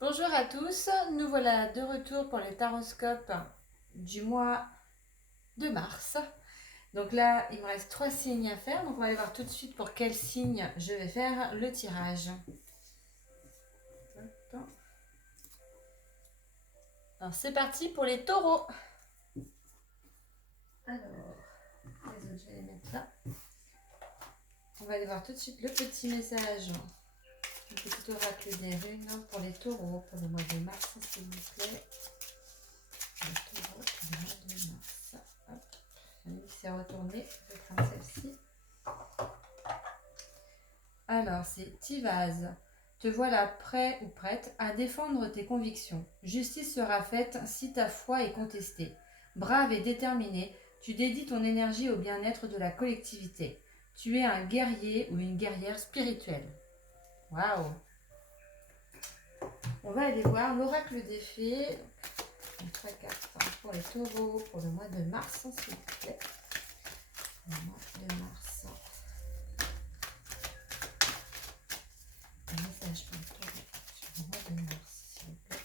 Bonjour à tous, nous voilà de retour pour les taroscopes du mois de mars. Donc là, il me reste 3 signes à faire, donc on va aller voir tout de suite pour quel signe je vais faire le tirage. Hop. Alors c'est parti pour les taureaux. Alors, les autres, je vais les mettre là. On va aller voir tout de suite le petit message, le petit oracle des runes pour les taureaux pour le mois de mars, s'il vous plaît. Les taureaux pour le mois de mars. Hop. J'ai mis que c'est retourné, je vais prendre celle-ci. Alors, c'est Tivaz. Te voilà prêt ou prête à défendre tes convictions. Justice sera faite si ta foi est contestée. Brave et déterminé, tu dédies ton énergie au bien-être de la collectivité. Tu es un guerrier ou une guerrière spirituelle. Waouh! On va aller voir l'oracle des fées. 3 cartes pour les taureaux pour le mois de mars, s'il vous plaît. Le mois de mars. Un message pour les taureaux sur le mois de mars, s'il vous plaît.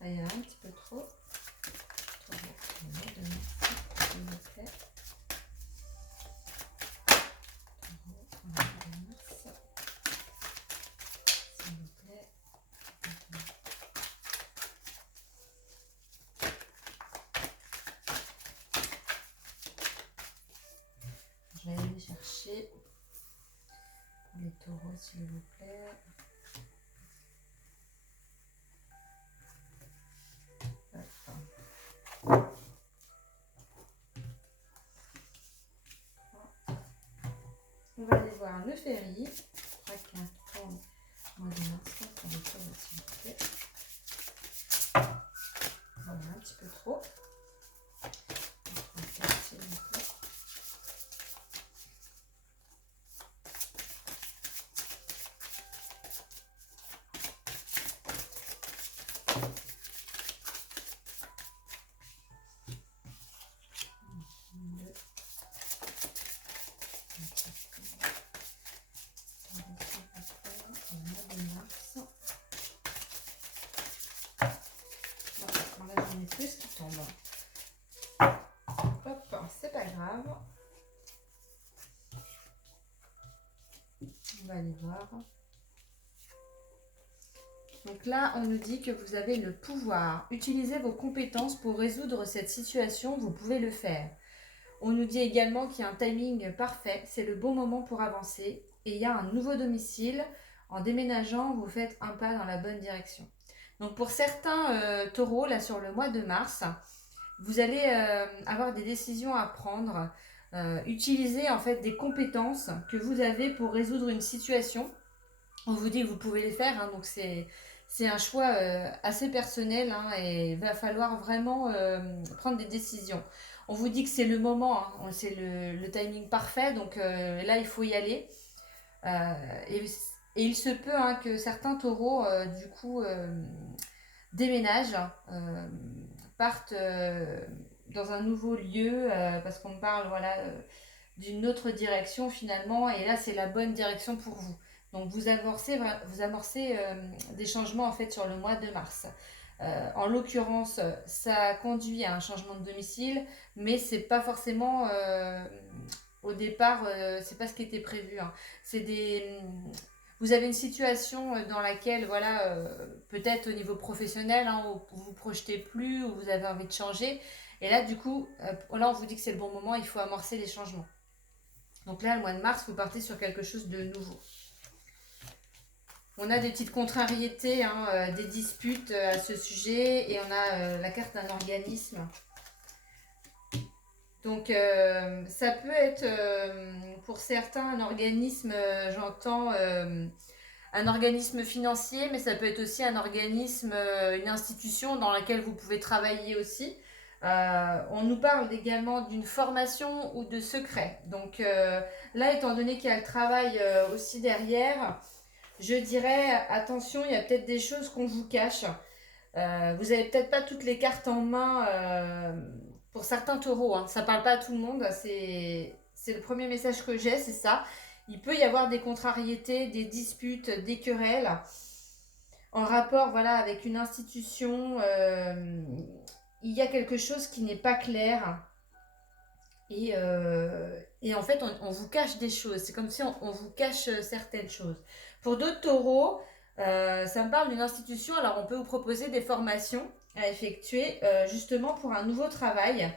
Il y en a un petit peu trop. Taureau, le mois de mars, s'il vous plaît. Taureau, le mois de mars, s'il vous plaît. Je vais aller chercher les taureaux, s'il vous plaît. On va aller voir le ferry. 3 cartes pour le mois de mars pour les taureaux, s'il vous plaît. Voilà, un petit peu trop. 3 cartes, s'il vous plaît. Plus qui tombe. Hop, c'est pas grave. On va aller voir. Donc là, on nous dit que vous avez le pouvoir. Utilisez vos compétences pour résoudre cette situation, vous pouvez le faire. On nous dit également qu'il y a un timing parfait, c'est le bon moment pour avancer. Et il y a un nouveau domicile. En déménageant, vous faites un pas dans la bonne direction. Donc pour certains taureaux, là sur le mois de mars, vous allez avoir des décisions à prendre. Utiliser en fait des compétences que vous avez pour résoudre une situation. On vous dit que vous pouvez les faire, hein, donc c'est un choix assez personnel, hein, et il va falloir vraiment prendre des décisions. On vous dit que c'est le moment, hein, c'est le timing parfait, donc là il faut y aller. Euh, et, et il se peut, hein, que certains taureaux du coup déménagent, partent dans un nouveau lieu parce qu'on parle voilà, d'une autre direction finalement, et là c'est la bonne direction pour vous. Donc vous amorcez des changements en fait sur le mois de mars. En l'occurrence, ça conduit à un changement de domicile, mais c'est pas forcément au départ, c'est pas ce qui était prévu, hein. C'est des Vous avez une situation dans laquelle, voilà, peut-être au niveau professionnel, hein, où vous vous projetez plus, où vous avez envie de changer. Et là, du coup, là, on vous dit que c'est le bon moment, il faut amorcer les changements. Donc là, le mois de mars, vous partez sur quelque chose de nouveau. On a des petites contrariétés, hein, des disputes à ce sujet, et on a la carte d'un organisme. Donc ça peut être pour certains un organisme, j'entends un organisme financier, mais ça peut être aussi un organisme, une institution dans laquelle vous pouvez travailler aussi. On nous parle également d'une formation ou de secret. Donc là, étant donné qu'il y a le travail aussi derrière, je dirais attention, il y a peut-être des choses qu'on vous cache. Vous n'avez peut-être pas toutes les cartes en main pour certains taureaux, hein. Ça ne parle pas à tout le monde, c'est c'est le premier message que j'ai, c'est ça. Il peut y avoir des contrariétés, des disputes, des querelles en rapport voilà, avec une institution. Il y a quelque chose qui n'est pas clair. Et en fait, on vous cache des choses. C'est comme si on vous cache certaines choses. Pour d'autres taureaux, ça me parle d'une institution. Alors, on peut vous proposer des formations à effectuer justement pour un nouveau travail,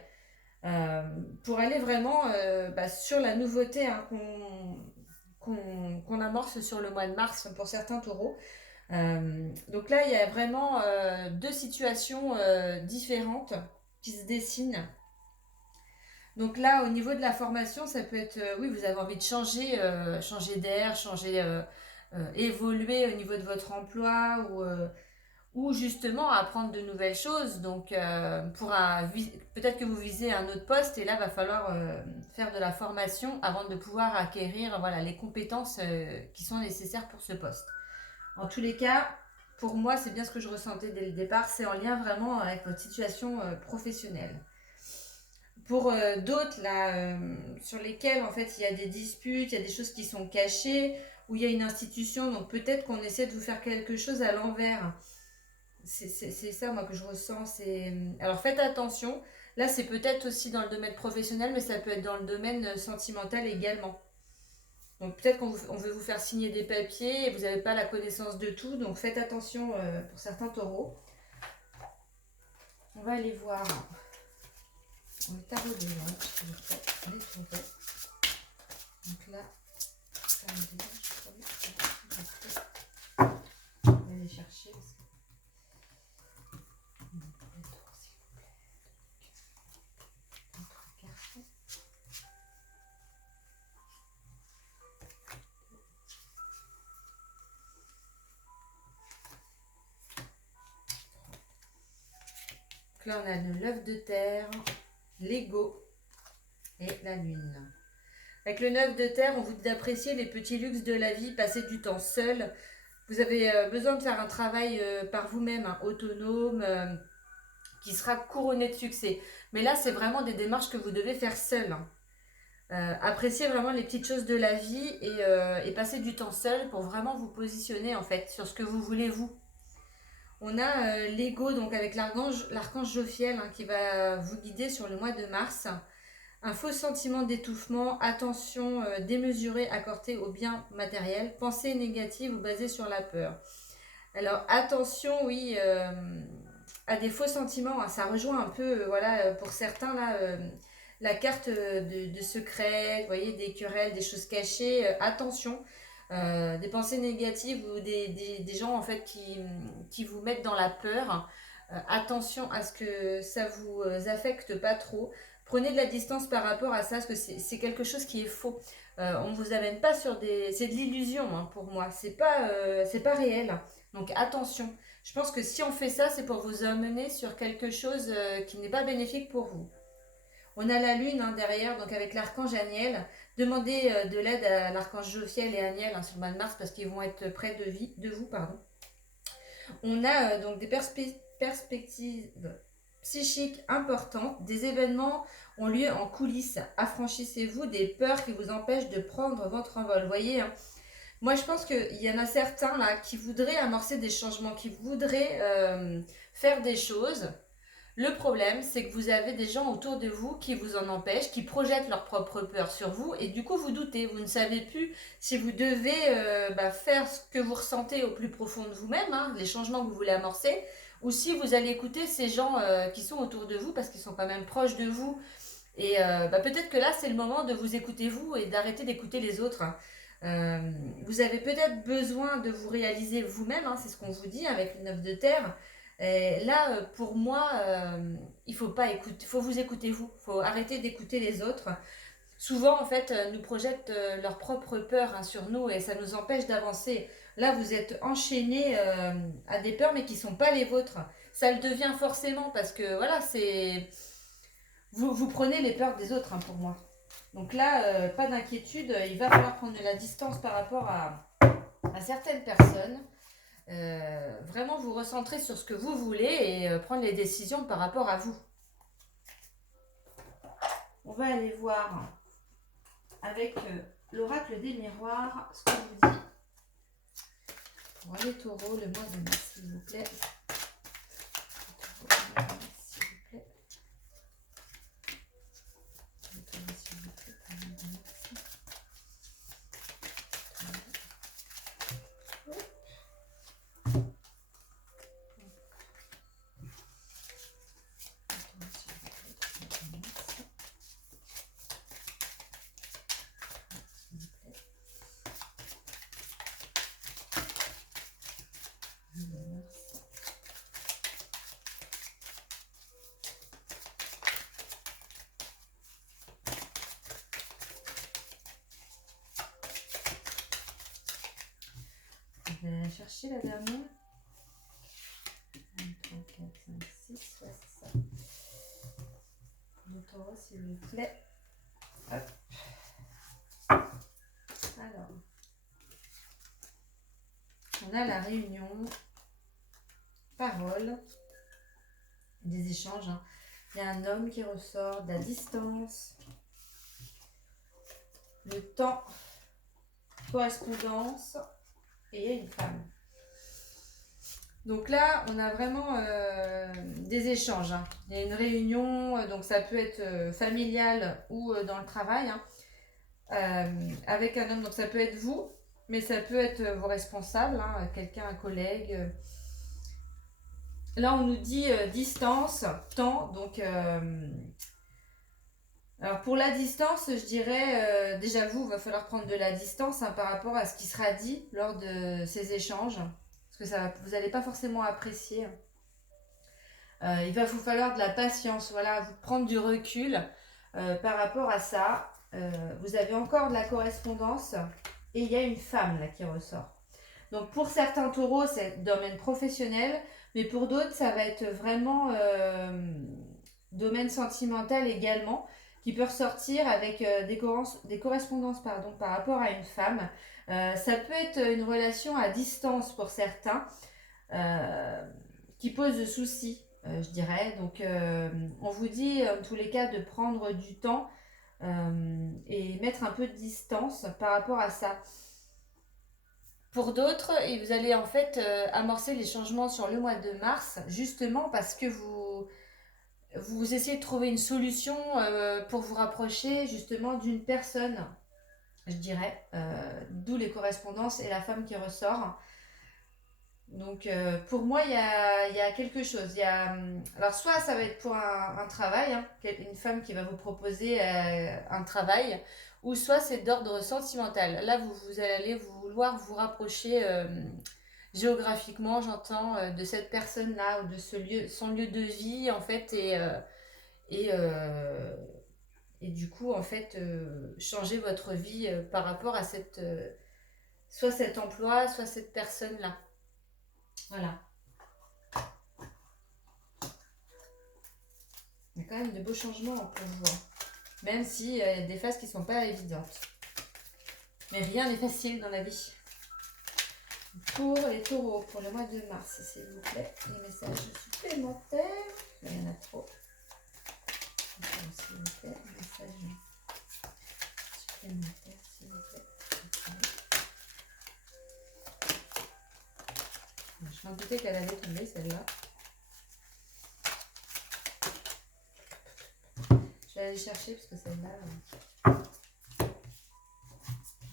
pour aller vraiment sur la nouveauté hein, qu'on amorce sur le mois de mars pour certains taureaux. Donc là, il y a vraiment deux situations différentes qui se dessinent. Donc là, au niveau de la formation, ça peut être, oui, vous avez envie de changer d'air, évoluer au niveau de votre emploi ou justement apprendre de nouvelles choses. Donc, peut-être que vous visez un autre poste et là, va falloir faire de la formation avant de pouvoir acquérir voilà, les compétences qui sont nécessaires pour ce poste. En tous les cas, pour moi, c'est bien ce que je ressentais dès le départ, c'est en lien vraiment avec votre situation professionnelle. Pour d'autres, là, sur lesquels, en fait, il y a des disputes, il y a des choses qui sont cachées, où il y a une institution, donc peut-être qu'on essaie de vous faire quelque chose à l'envers. C'est ça, moi, que je ressens. Alors, faites attention. Là, c'est peut-être aussi dans le domaine professionnel, mais ça peut être dans le domaine sentimental également. Donc, peut-être on veut vous faire signer des papiers et vous n'avez pas la connaissance de tout, donc faites attention pour certains taureaux. On va aller voir le tarot de l'ange, s'il vous plaît, les taureaux. Donc là, ça me dit, je vais aller chercher parce que. Donc là, on a le l'œuf de terre, l'ego et la lune. Avec le 9 de terre, on vous dit d'apprécier les petits luxes de la vie, passer du temps seul. Vous avez besoin de faire un travail par vous-même, hein, autonome, qui sera couronné de succès. Mais là, c'est vraiment des démarches que vous devez faire seul. Hein. Appréciez vraiment les petites choses de la vie et passer du temps seul pour vraiment vous positionner en fait sur ce que vous voulez vous. On a l'ego donc avec l'archange Jophiel hein, qui va vous guider sur le mois de mars. Un faux sentiment d'étouffement, attention démesurée accordée aux biens matériels, pensée négative ou basée sur la peur. Alors attention, oui, à des faux sentiments, hein, ça rejoint un peu, voilà, pour certains, là, la carte de secret, vous voyez, des querelles, des choses cachées, attention. Des pensées négatives ou des gens en fait qui vous mettent dans la peur. Attention à ce que ça vous affecte pas trop. Prenez de la distance par rapport à ça, parce que c'est quelque chose qui est faux. On ne vous amène pas sur des... C'est de l'illusion hein, pour moi, c'est pas réel. Donc attention, je pense que si on fait ça, c'est pour vous amener sur quelque chose qui n'est pas bénéfique pour vous. On a la lune hein, derrière, donc avec l'archange Aniel. Demandez de l'aide à l'archange Jophiel et Aniel hein, sur le mois de mars parce qu'ils vont être près de vous. Pardon. On a donc des perspectives psychiques importantes. Des événements ont lieu en coulisses. Affranchissez-vous des peurs qui vous empêchent de prendre votre envol. Vous voyez, hein, moi je pense qu'il y en a certains là qui voudraient amorcer des changements, qui voudraient faire des choses. Le problème, c'est que vous avez des gens autour de vous qui vous en empêchent, qui projettent leur propre peur sur vous et du coup vous doutez, vous ne savez plus si vous devez faire ce que vous ressentez au plus profond de vous-même, hein, les changements que vous voulez amorcer, ou si vous allez écouter ces gens qui sont autour de vous parce qu'ils sont quand même proches de vous. Et peut-être que là c'est le moment de vous écouter vous et d'arrêter d'écouter les autres. Hein. Vous avez peut-être besoin de vous réaliser vous-même, hein, c'est ce qu'on vous dit avec le 9 de terre. Et là, pour moi, il faut pas écouter, faut vous écouter vous, faut arrêter d'écouter les autres. Souvent, en fait, nous projettent leur propre peur hein, sur nous et ça nous empêche d'avancer. Là, vous êtes enchaînés à des peurs, mais qui sont pas les vôtres. Ça le devient forcément parce que voilà, c'est vous prenez les peurs des autres hein, pour moi. Donc là, pas d'inquiétude, il va falloir prendre de la distance par rapport à certaines personnes. Vraiment vous recentrer sur ce que vous voulez et prendre les décisions par rapport à vous. On va aller voir avec l'oracle des miroirs ce qu'on vous dit pour les taureaux le mois de mars, s'il vous plaît. Je vais chercher la dernière. 1, 3, 4, 5, 6. Ouais, c'est ça. Pour le taureau, s'il vous plaît. Hop. Alors, on a la réunion, parole, des échanges. Hein. Il y a un homme qui ressort, de la distance, le temps, correspondance, et il y a une femme. Donc là, on a vraiment des échanges. Hein. Il y a une réunion, donc ça peut être familial ou dans le travail, hein, avec un homme. Donc ça peut être vous, mais ça peut être vos responsables, hein, quelqu'un, un collègue. Là, on nous dit distance, temps. Donc, alors pour la distance, je dirais déjà vous, il va falloir prendre de la distance hein, par rapport à ce qui sera dit lors de ces échanges. Parce que vous n'allez pas forcément apprécier. Il va vous falloir de la patience, voilà, vous prendre du recul par rapport à ça. Vous avez encore de la correspondance et il y a une femme là qui ressort. Donc pour certains taureaux, c'est le domaine professionnel, mais pour d'autres, ça va être vraiment domaine sentimental également, qui peut ressortir avec des correspondances pardon, par rapport à une femme. Ça peut être une relation à distance pour certains, qui pose souci, je dirais. Donc on vous dit en tous les cas de prendre du temps et mettre un peu de distance par rapport à ça. Pour d'autres, et vous allez en fait amorcer les changements sur le mois de mars, justement parce que vous essayez de trouver une solution pour vous rapprocher justement d'une personne, je dirais, d'où les correspondances et la femme qui ressort. Donc pour moi, il y a quelque chose. Alors soit ça va être pour un travail, hein, une femme qui va vous proposer un travail, ou soit c'est d'ordre sentimental. Là, vous allez vouloir vous rapprocher géographiquement, j'entends, de cette personne-là ou de son lieu de vie, en fait, et, euh, et du coup, en fait, changer votre vie par rapport à soit cet emploi, soit cette personne-là. Voilà. Il y a quand même de beaux changements pour vous, hein. Même s'il y a des phases qui ne sont pas évidentes. Mais rien n'est facile dans la vie. Pour les taureaux, pour le mois de mars, s'il vous plaît, les messages supplémentaires. Il y en a trop. S'il vous plaît, les messages supplémentaires, s'il vous plaît. Je m'en doutais qu'elle allait tomber, celle-là. Je vais aller chercher parce que celle-là...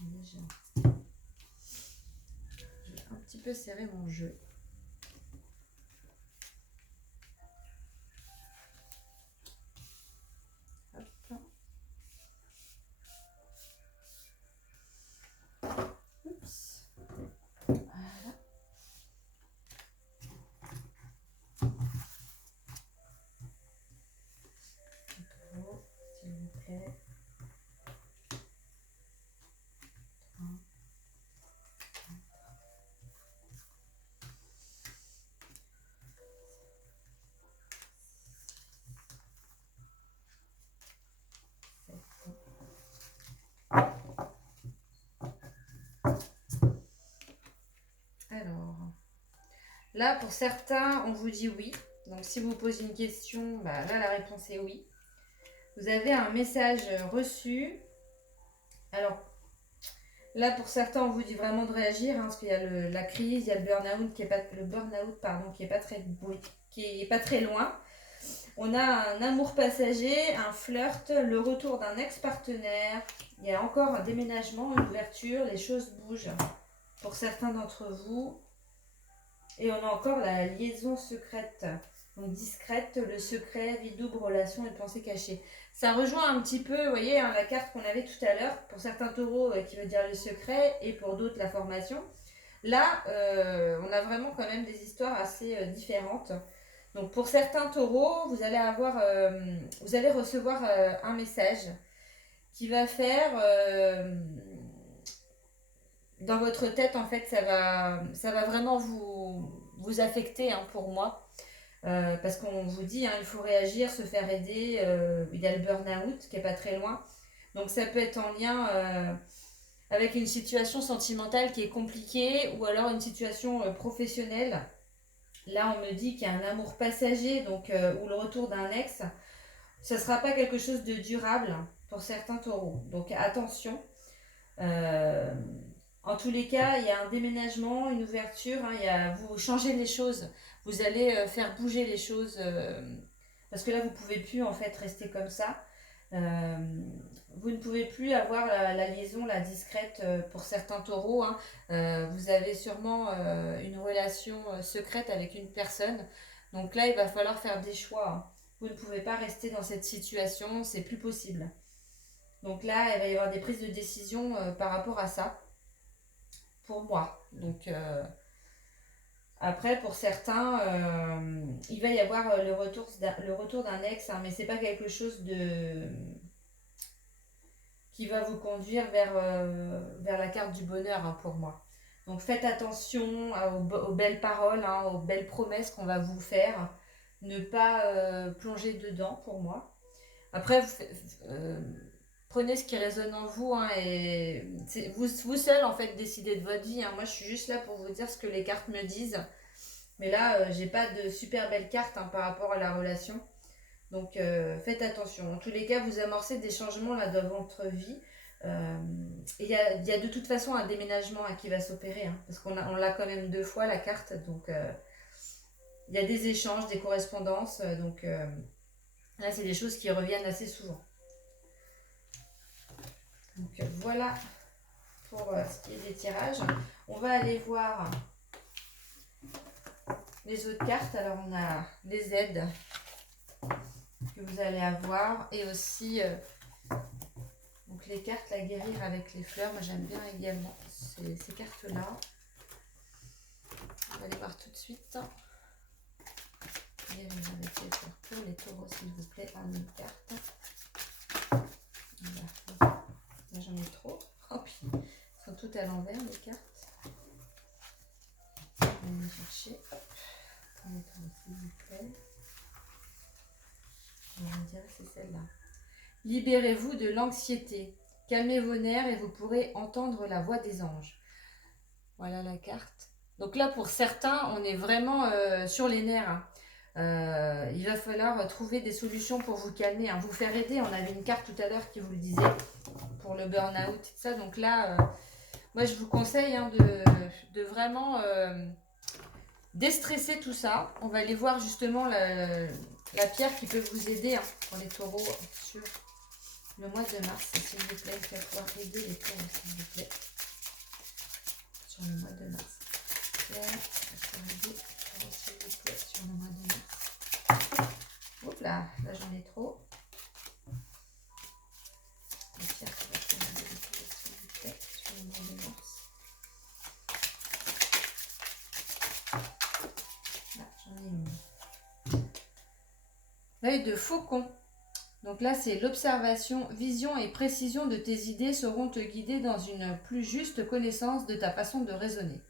Déjà... Je vais un petit peu serrer mon jeu. Hop. Oups. Voilà. S'il vous plaît. Alors, là, pour certains, on vous dit oui. Donc, si vous posez une question, bah, là, la réponse est oui. Vous avez un message reçu Alors, là, pour certains, on vous dit vraiment de réagir, hein, parce qu'il y a la crise, il y a le burn-out qui est pas très, qui est pas très loin. On a un amour passager, un flirt, le retour d'un ex-partenaire. Il y a encore un déménagement, une ouverture, les choses bougent pour certains d'entre vous. Et on a encore la liaison secrète. Donc discrète, le secret, vie double, relation et pensée cachée. Ça rejoint un petit peu, vous voyez, hein, la carte qu'on avait tout à l'heure. Pour certains taureaux, qui veut dire le secret, et pour d'autres, la formation. Là, on a vraiment quand même des histoires assez différentes. Donc pour certains taureaux, vous allez recevoir un message qui va faire dans votre tête, en fait, ça va vraiment vous affecter, hein, pour moi. Parce qu'on vous dit, hein, il faut réagir, se faire aider. Il y a le burn-out qui est pas très loin. Donc ça peut être en lien avec une situation sentimentale qui est compliquée ou alors une situation professionnelle. Là, on me dit qu'il y a un amour passager, donc ou le retour d'un ex. Ça ne sera pas quelque chose de durable pour certains taureaux. Donc attention. Euh, En tous les cas, il y a un déménagement, une ouverture. Hein, vous changez les choses. Vous allez faire bouger les choses. Parce que là, vous ne pouvez plus en fait rester comme ça. Euh, vous ne pouvez plus avoir la liaison, la discrète pour certains taureaux. Hein. Vous avez sûrement une relation secrète avec une personne. Donc là, il va falloir faire des choix. Hein. Vous ne pouvez pas rester dans cette situation, c'est plus possible. Donc là, il va y avoir des prises de décision par rapport à ça, pour moi. Donc après, pour certains, il va y avoir le retour d'un ex, hein, mais c'est pas quelque chose de qui va vous conduire vers la carte du bonheur, hein, pour moi. Donc faites attention aux belles paroles, hein, aux belles promesses qu'on va vous faire. Ne pas plonger dedans, pour moi. Après, euh, prenez ce qui résonne en vous, hein, et c'est vous seul, en fait, décidez de votre vie. Hein. Moi, je suis juste là pour vous dire ce que les cartes me disent. Mais là, j'ai pas de super belles cartes, hein, par rapport à la relation. Donc faites attention. En tous les cas, vous amorcez des changements là dans votre vie. Et il y a de toute façon un déménagement, hein, qui va s'opérer. Hein, parce on l'a quand même 2 fois la carte. Donc il y a des échanges, des correspondances. Donc là, c'est des choses qui reviennent assez souvent. Donc voilà pour ce qui est des tirages. On va aller voir les autres cartes. Alors on a les aides que vous allez avoir et aussi donc les cartes, la guérir avec les fleurs. Moi j'aime bien également ces cartes là. On va les voir tout de suite. Guérir avec les fleurs pour les taureaux, s'il vous plaît, en une carte. Voilà. Là j'en ai trop. Oh, puis, elles sont toutes à l'envers les cartes. Je vais les chercher. Hop. Les taureaux, s'il vous plaît. Je dirais que c'est celle-là. Libérez-vous de l'anxiété. Calmez vos nerfs et vous pourrez entendre la voix des anges. Voilà la carte. Donc là, pour certains, on est vraiment sur les nerfs. Hein. Il va falloir trouver des solutions pour vous calmer, hein, vous faire aider. On avait une carte tout à l'heure qui vous le disait pour le burn-out et tout ça. Donc là, moi, je vous conseille, hein, de vraiment déstresser tout ça. On va aller voir justement la pierre qui peut vous aider, hein, pour les taureaux sur le mois de mars, s'il vous plaît. Vous allez pouvoir aider les taureaux, s'il vous plaît, sur le mois de mars. Pierre, pour aider les taureaux, s'il vous plaît, sur le mois de mars. Oups là j'en ai trop. La pierre qui va pouvoir aider les taureaux, s'il vous plaît, sur le mois de mars. Là, j'en ai une. L'œil de faucon. Donc là, c'est l'observation, vision et précision de tes idées seront te guider dans une plus juste connaissance de ta façon de raisonner.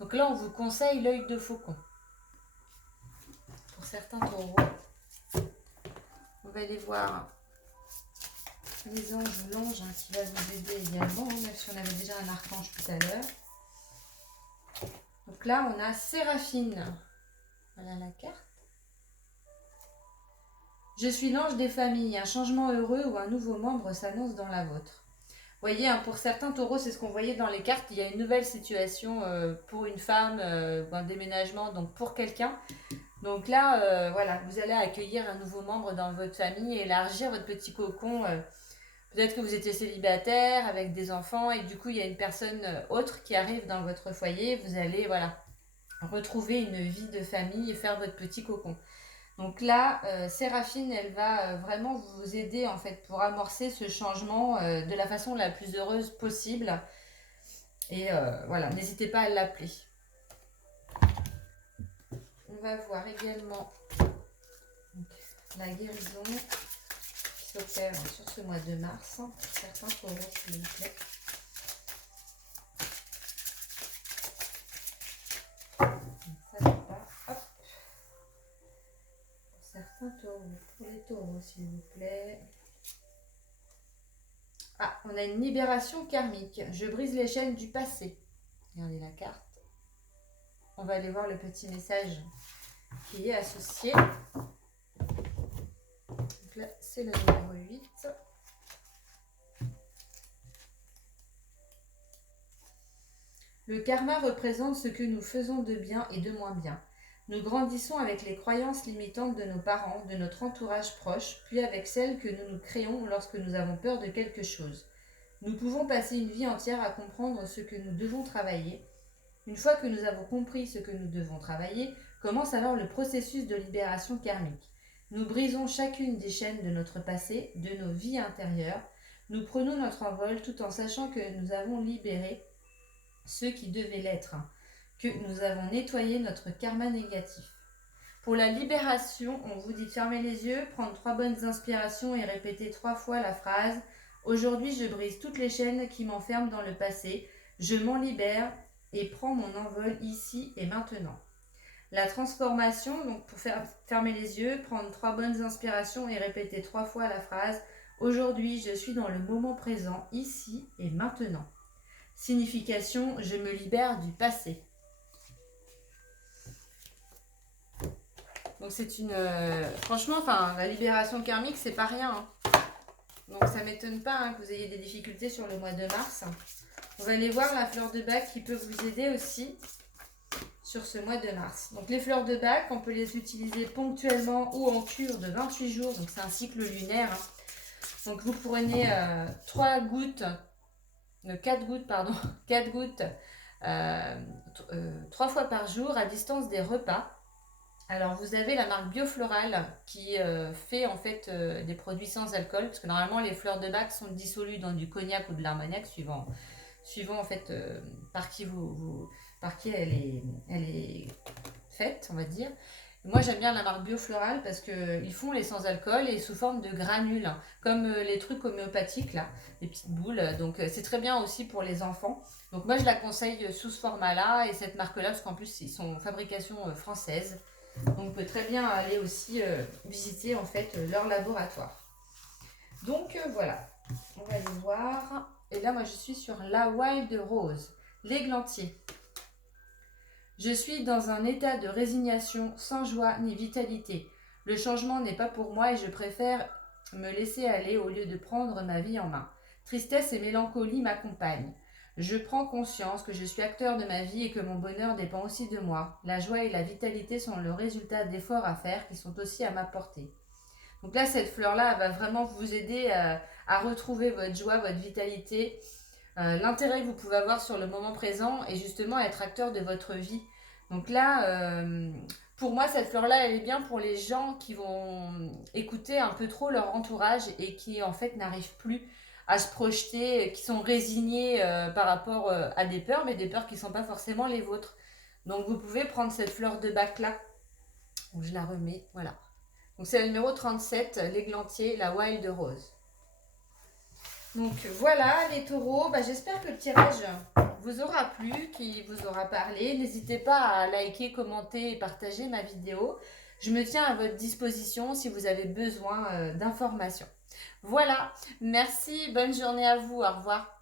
Donc là, on vous conseille l'œil de faucon. Pour certains taureaux, on va aller voir les anges ou l'ange, hein, qui va vous aider également, hein, même si on avait déjà un archange tout à l'heure. Donc là, on a Séraphine. Voilà la carte. Je suis l'ange des familles. Un changement heureux ou un nouveau membre s'annonce dans la vôtre. Vous voyez, hein, pour certains taureaux, c'est ce qu'on voyait dans les cartes, il y a une nouvelle situation pour une femme, ou un déménagement, donc pour quelqu'un. Donc là, voilà, vous allez accueillir un nouveau membre dans votre famille, élargir votre petit cocon. Peut-être que vous étiez célibataire avec des enfants et du coup, il y a une personne autre qui arrive dans votre foyer. Vous allez, voilà, retrouver une vie de famille et faire votre petit cocon. Donc là, Séraphine, elle va vraiment vous aider en fait pour amorcer ce changement de la façon la plus heureuse possible. Et voilà, n'hésitez pas à l'appeler. On va voir également la guérison qui s'opère sur ce mois de mars. Certains taureaux, s'il vous plaît. Ça va pas. Hop. Pour certains taureaux, pour les taureaux, s'il vous plaît. Ah, on a une libération karmique. Je brise les chaînes du passé. Regardez la carte. On va aller voir le petit message qui est associé. Donc là, c'est le numéro 8. Le karma représente ce que nous faisons de bien et de moins bien. Nous grandissons avec les croyances limitantes de nos parents, de notre entourage proche, puis avec celles que nous nous créons lorsque nous avons peur de quelque chose. Nous pouvons passer une vie entière à comprendre ce que nous devons travailler. Une fois que nous avons compris ce que nous devons travailler, commence alors le processus de libération karmique. Nous brisons chacune des chaînes de notre passé, de nos vies intérieures. Nous prenons notre envol tout en sachant que nous avons libéré ce qui devait l'être, que nous avons nettoyé notre karma négatif. Pour la libération, on vous dit de fermer les yeux, prendre 3 bonnes inspirations et répéter 3 fois la phrase « Aujourd'hui, je brise toutes les chaînes qui m'enferment dans le passé, je m'en libère et prends mon envol ici et maintenant. » La transformation, donc pour fermer les yeux, prendre 3 bonnes inspirations et répéter 3 fois la phrase « Aujourd'hui, je suis dans le moment présent, ici et maintenant. » Signification, je me libère du passé. Donc c'est une... franchement, la libération karmique, c'est pas rien. Hein. Donc ça m'étonne pas que vous ayez des difficultés sur le mois de mars. On va aller voir la fleur de bac qui peut vous aider aussi sur ce mois de mars. Donc les fleurs de bac, on peut les utiliser ponctuellement ou en cure de 28 jours. Donc c'est un cycle lunaire. Hein. Donc vous prenez 4 gouttes, 3 fois par jour à distance des repas. Alors vous avez la marque Biofloral qui fait en fait des produits sans alcool, parce que normalement les fleurs de bac sont dissolues dans du cognac ou de l'armagnac suivant en fait par qui elle est faite, on va dire. Moi j'aime bien la marque Biofloral parce qu'ils font les sans alcool et sous forme de granules, comme les trucs homéopathiques là, les petites boules. Donc c'est très bien aussi pour les enfants. Donc moi je la conseille sous ce format là et cette marque là parce qu'en plus ils sont fabrication française. Donc on peut très bien aller aussi visiter en fait leur laboratoire. Donc voilà, on va aller voir. Et là moi je suis sur la Wild Rose, l'églantier. Je suis dans un état de résignation, sans joie ni vitalité. Le changement n'est pas pour moi et je préfère me laisser aller au lieu de prendre ma vie en main. Tristesse et mélancolie m'accompagnent. Je prends conscience que je suis acteur de ma vie et que mon bonheur dépend aussi de moi. La joie et la vitalité sont le résultat d'efforts à faire qui sont aussi à ma portée. Donc là, cette fleur-là, elle va vraiment vous aider à retrouver votre joie, votre vitalité, l'intérêt que vous pouvez avoir sur le moment présent et justement être acteur de votre vie. Donc là, pour moi, cette fleur-là, elle est bien pour les gens qui vont écouter un peu trop leur entourage et qui en fait n'arrivent plus à se projeter, qui sont résignés par rapport à des peurs, mais des peurs qui ne sont pas forcément les vôtres. Donc vous pouvez prendre cette fleur de bac-là. Donc je la remets, voilà. Donc c'est le numéro 37, l'églantier, la Wild Rose. Donc voilà les taureaux, j'espère que le tirage vous aura plu, qu'il vous aura parlé. N'hésitez pas à liker, commenter et partager ma vidéo. Je me tiens à votre disposition si vous avez besoin d'informations. Voilà, merci, bonne journée à vous, au revoir.